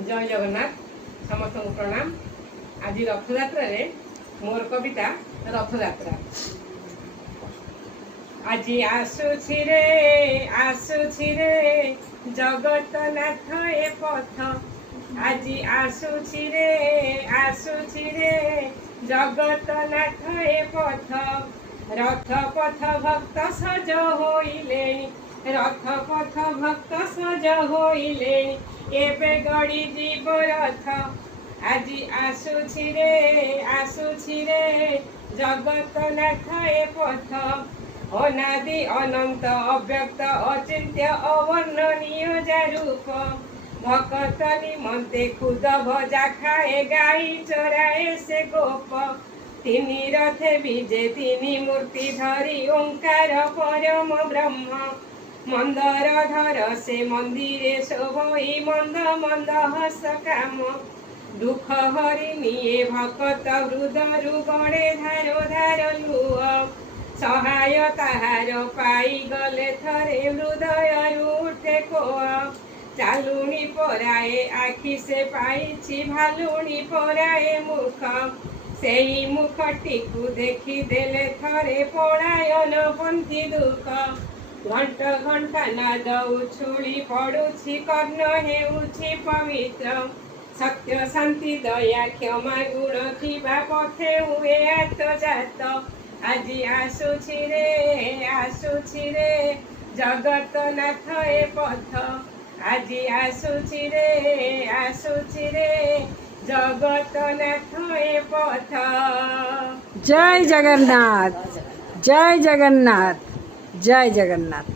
जय जगन्नाथ समस्त को प्रणाम। आज रथयात्रा रे मोर कविता रथयात्रा। आज आसुछि रे जगत नाथ ए पथ। आज आसुछि रे जगत नाथ ए पथ। रथ पथ भक्त सज होइले, रथ पथ भक्त सज होइले, एबे गड़ी जीव रथ। आज आसुछि रे जगत नाथ ए पथ। अनादि अनंत अव्यक्त अचिंत्य अवर्णनीय रूप। भक्त निमंते खुद भजा खाए गाई चराए से गोप। तिनी रथे विजे तिनी मूर्ति धरी ओंकार परम ब्रह्म। मंदर धर से मंदिरे शोभई मंद मंद हस काम। दुख हरि निये भक्त हृदयरु गणे धारो धार लुह। सहाय ताहार पाई गले थरे हृदयरु उठे कोह। चालुणी पराए आखि से पाइछि भालुणी पराए मुख। सेई मुखटिकु देखि देले थरे पलायन पंथी दुख। घंटा घंटा नाद उछुली पड़ुछि कर्ण हेउछि पवित्र। सत्य शांति दया क्षमा गुण थिबा पथे हुए आत्मजात। आज आसुछि रे जगत नाथ ए पथ। आज आसुछि रे जगत नाथ ए पथ। जय जगन्नाथ, जय जगन्नाथ, जय जगन्नाथ।